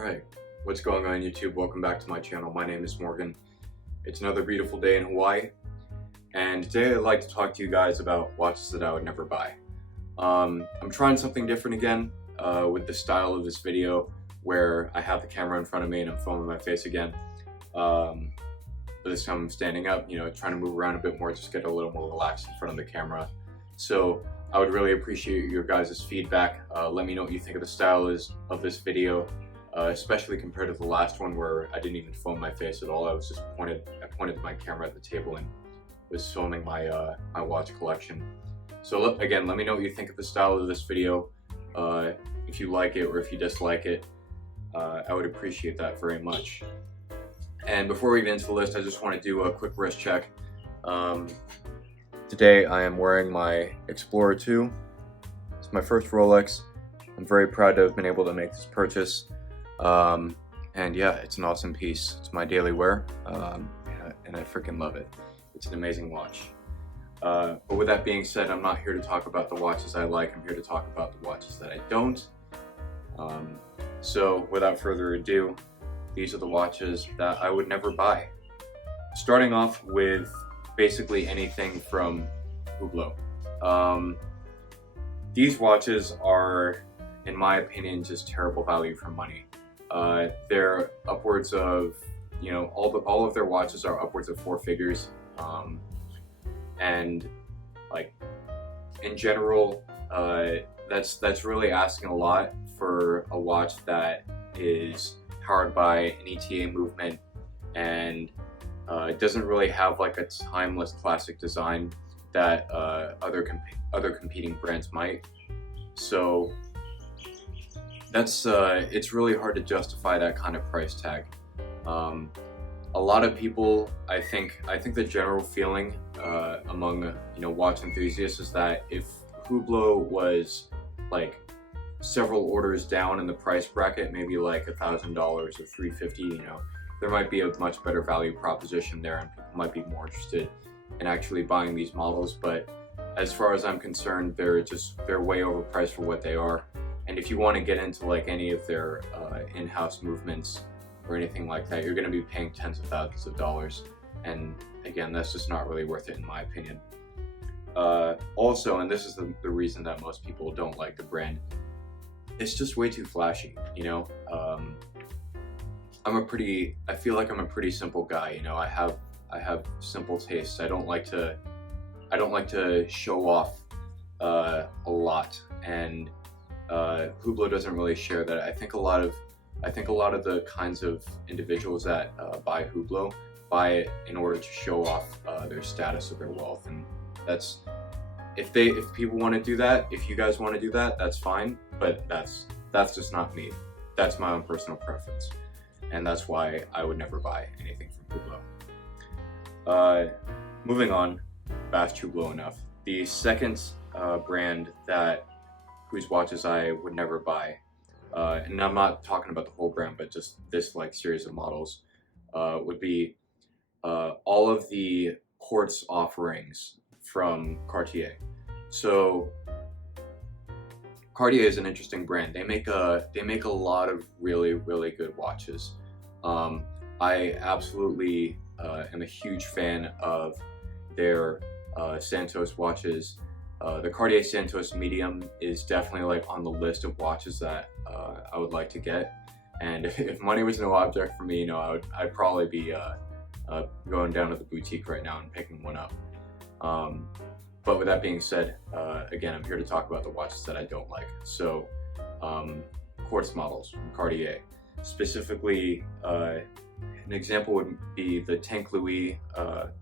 Alright, what's going on YouTube? Welcome back to my channel. My name is Morgan. It's another beautiful day in Hawaii, and today I'd like to talk to you guys about watches that I would never buy. I'm trying something different again with the style of this video where I have the camera in front of me and I'm filming my face again. But this time I'm standing up, trying to move around a bit more, just get a little more relaxed in front of the camera. So I would really appreciate your guys' feedback. Let me know what you think of the style of this video. Especially compared to the last one where I didn't even film my face at all. I pointed my camera at the table and was filming my my watch collection. So again, let me know what you think of the style of this video. If you like it or if you dislike it, I would appreciate that very much. And before we get into the list, I just want to do a quick wrist check. Today I am wearing my Explorer 2. It's my first Rolex. I'm very proud to have been able to make this purchase. And yeah, it's an awesome piece. It's my daily wear, and I freaking love it. It's an amazing watch. But with that being said, I'm not here to talk about the watches I like. I'm here to talk about the watches that I don't. So without further ado, these are the watches that I would never buy. Starting off with basically anything from Hublot. These watches are, in my opinion, just terrible value for money. They're upwards of, all of their watches are upwards of 4 figures. And like in general, that's really asking a lot for a watch that is powered by an ETA movement and it doesn't really have like a timeless classic design that other competing brands might. So that's it's really hard to justify that kind of price tag. A lot of people, I think the general feeling among watch enthusiasts is that if Hublot was like several orders down in the price bracket, maybe like $1,000 or $350, there might be a much better value proposition there, and people might be more interested in actually buying these models. But as far as I'm concerned, they're way overpriced for what they are. And if you want to get into like any of their in-house movements or anything like that, you're going to be paying tens of thousands of dollars. And again, that's just not really worth it in my opinion. Also, and this is the reason that most people don't like the brand, it's just way too flashy. I feel like I'm a pretty simple guy. I have simple tastes. I don't like to show off a lot, and Hublot doesn't really share that. I think a lot of the kinds of individuals that buy Hublot buy it in order to show off their status or their wealth, and that's if people want to do that, if you guys want to do that, that's fine. But that's just not me. That's my own personal preference, and that's why I would never buy anything from Hublot. Moving on, past Hublot enough. The second brand whose watches I would never buy, and I'm not talking about the whole brand, but just this like series of models, would be all of the quartz offerings from Cartier. So Cartier is an interesting brand. They make a lot of really good watches. I absolutely am a huge fan of their Santos watches. The Cartier Santos Medium is definitely like on the list of watches that I would like to get. And if money was no object for me, I'd probably be going down to the boutique right now and picking one up. But with that being said, again, I'm here to talk about the watches that I don't like. So quartz models from Cartier. Specifically, an example would be the Tank Louis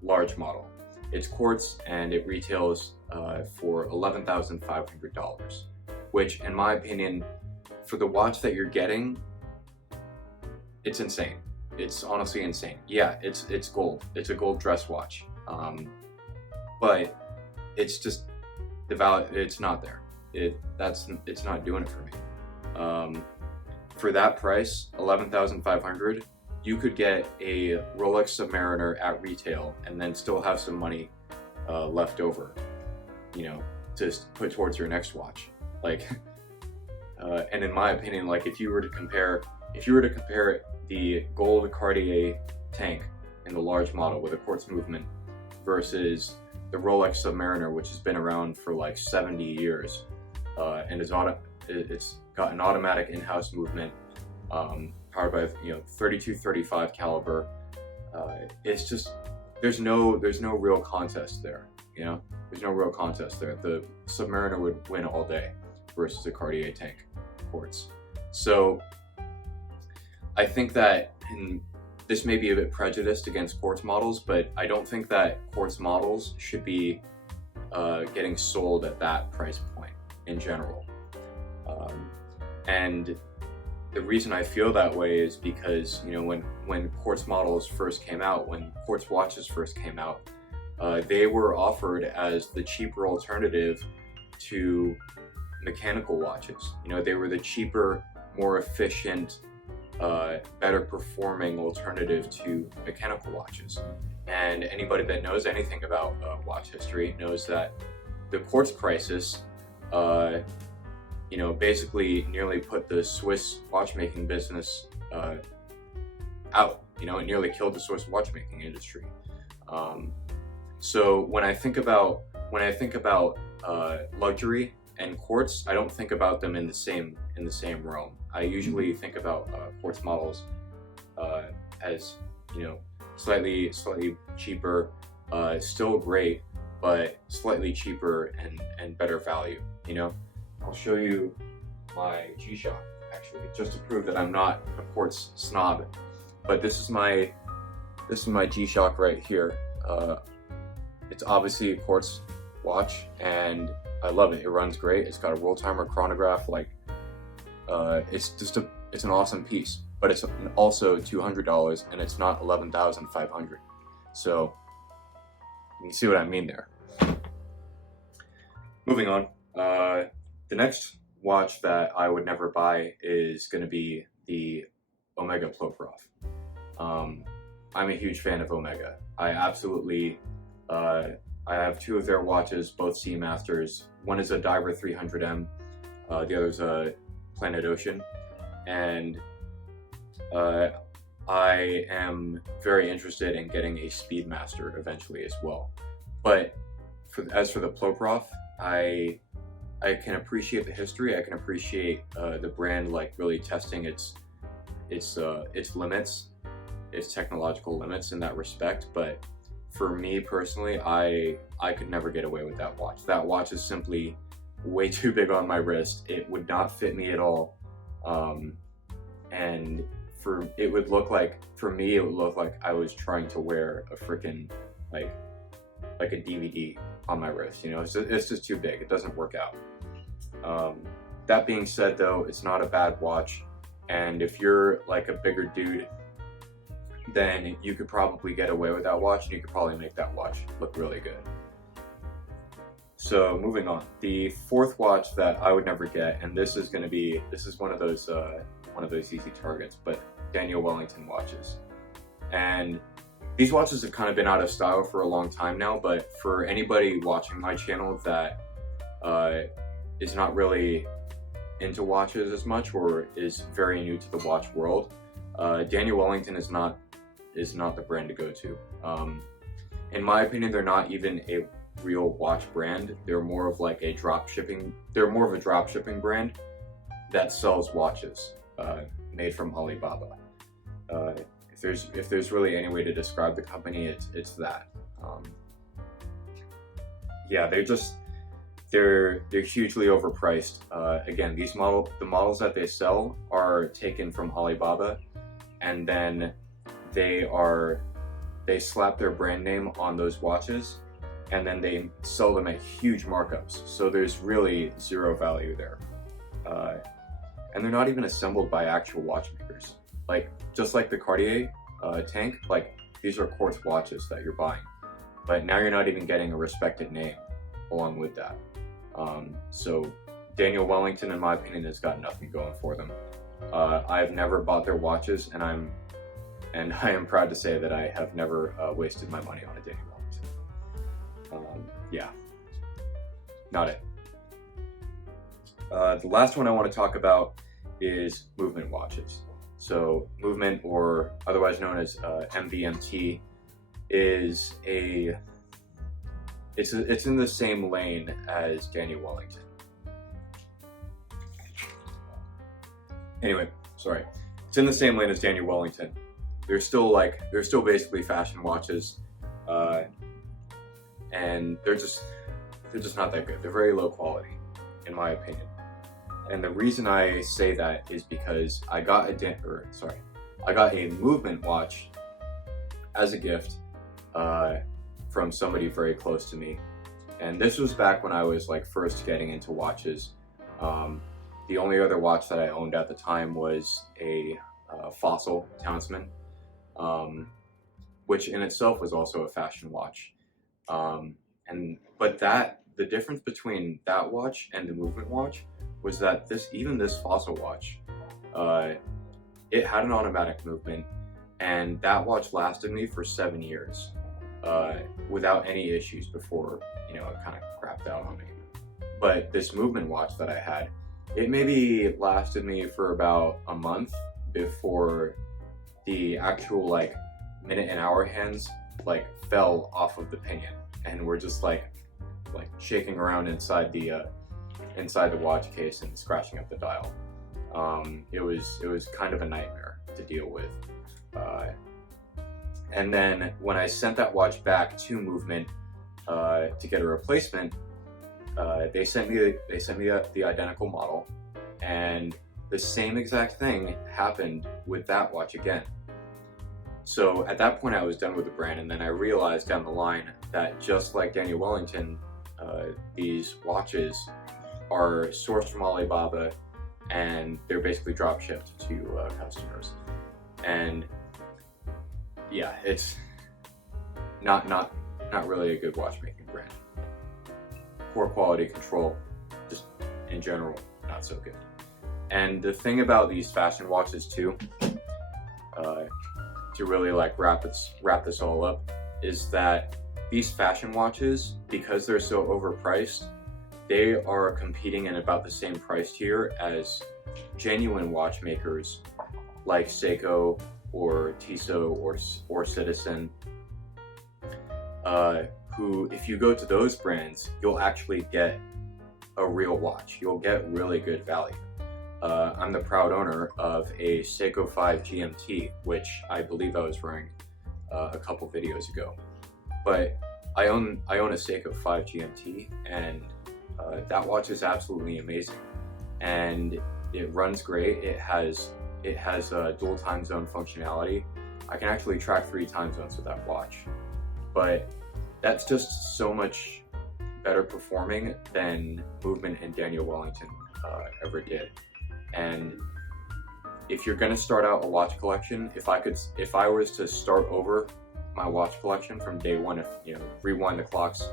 large model. It's quartz and it retails for $11,500, which in my opinion, for the watch that you're getting, it's insane. It's honestly insane. Yeah, it's gold. It's a gold dress watch. But it's just the value, it's not there. It's not doing it for me. For that price, $11,500, you could get a Rolex Submariner at retail and then still have some money left over, to put towards your next watch. And in my opinion, like if you were to compare if you were to compare the gold Cartier tank in the large model with a quartz movement versus the Rolex Submariner, which has been around for like 70 years, and it's got an automatic in-house movement, powered by 32-35 caliber. It's just there's no real contest there. There's no real contest there. The Submariner would win all day versus a Cartier tank quartz. So I think that this may be a bit prejudiced against quartz models, but I don't think that quartz models should be getting sold at that price point in general. And the reason I feel that way is because when quartz models first came out, when quartz watches first came out, they were offered as the cheaper alternative to mechanical watches. They were the cheaper, more efficient, better performing alternative to mechanical watches. And anybody that knows anything about watch history knows that the quartz crisis basically nearly put the Swiss watchmaking business out. It nearly killed the Swiss watchmaking industry. So when I think about luxury and quartz, I don't think about them in the same realm. I usually think about quartz models as slightly cheaper, still great, but slightly cheaper and better value. I'll show you my G-Shock actually, just to prove that I'm not a quartz snob. But this is my G-Shock right here. It's obviously a quartz watch, and I love it. It runs great. It's got a roll timer chronograph. It's an awesome piece. But it's also $200, and it's not $11,500. So you can see what I mean there. Moving on. The next watch that I would never buy is going to be the Omega Ploprof. I'm a huge fan of Omega. I have two of their watches, both Seamasters. One is a Diver 300M, the other is a Planet Ocean, and I am very interested in getting a Speedmaster eventually as well. But as for the Ploprof, I can appreciate the history. I can appreciate the brand really testing its limits, its technological limits in that respect. But for me personally, I could never get away with that watch. That watch is simply way too big on my wrist. It would not fit me at all, and it would look like I was trying to wear a freaking like a DVD on my wrist. It's just too big. It doesn't work out. That being said, though, it's not a bad watch, and if you're like a bigger dude, then you could probably get away with that watch, and you could probably make that watch look really good. So moving on, the fourth watch that I would never get, and this is one of those easy targets, but Daniel Wellington watches. And these watches have kind of been out of style for a long time now, but for anybody watching my channel that is not really into watches as much, or is very new to the watch world, Daniel Wellington is not the brand to go to. In my opinion, they're not even a real watch brand. They're more of a drop shipping brand that sells watches made from Alibaba. If there's really any way to describe the company, it's that. Yeah, they're hugely overpriced. Again, the models that they sell are taken from Alibaba, and then they slap their brand name on those watches, and then they sell them at huge markups. So there's really zero value there. And they're not even assembled by actual watchmakers. Just like the Cartier tank, these are quartz watches that you're buying. But now you're not even getting a respected name along with that. So Daniel Wellington, in my opinion, has got nothing going for them. I've never bought their watches, and I am proud to say that I have never wasted my money on a Daniel Wellington. Yeah, not it. The last one I want to talk about is movement watches. So Movement, or otherwise known as MVMT, is it's in the same lane as Daniel Wellington. Anyway, sorry, it's in the same lane as Daniel Wellington. They're still basically fashion watches, and they're just not that good. They're very low quality, in my opinion. And the reason I say that is because I got a Movement watch as a gift from somebody very close to me, and this was back when I was like first getting into watches. The only other watch that I owned at the time was a Fossil Townsman, which in itself was also a fashion watch. But the difference between that watch and the Movement watch was that this Fossil watch, it had an automatic movement, and that watch lasted me for 7 years without any issues before, it kind of crapped out on me. But this Movement watch that I had, it maybe lasted me for about a month before the actual like minute and hour hands like fell off of the pinion and were just like shaking around inside the watch case and scratching up the dial. It was kind of a nightmare to deal with. And then when I sent that watch back to Movement to get a replacement, they sent me the identical model, and the same exact thing happened with that watch again. So at that point I was done with the brand, and then I realized down the line that just like Daniel Wellington, these watches are sourced from Alibaba, and they're basically drop shipped to customers. And yeah, it's not really a good watchmaking brand. Poor quality control, just in general, not so good. And the thing about these fashion watches too, to really like wrap this all up, is that these fashion watches, because they're so overpriced, they are competing in about the same price tier as genuine watchmakers like Seiko or Tissot or Citizen, who, if you go to those brands, you'll actually get a real watch. You'll get really good value. I'm the proud owner of a Seiko 5 GMT, which I believe I was wearing a couple videos ago. But I own a Seiko 5 GMT, and that watch is absolutely amazing, and it runs great. It has dual time zone functionality. I can actually track 3 time zones with that watch, but that's just so much better performing than Movement and Daniel Wellington ever did. And if you're gonna start out a watch collection, if I was to start over my watch collection from day one, if rewind the clocks,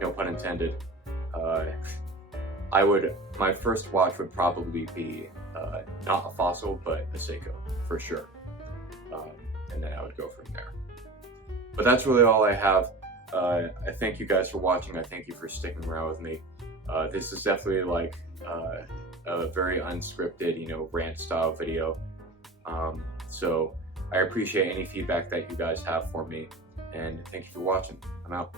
no pun intended, my first watch would probably be not a Fossil, but a Seiko for sure, and then I would go from there. But that's really all I have. I thank you guys for watching. I thank you for sticking around with me. This is definitely like a very unscripted, rant style video. So I appreciate any feedback that you guys have for me, and thank you for watching. I'm out.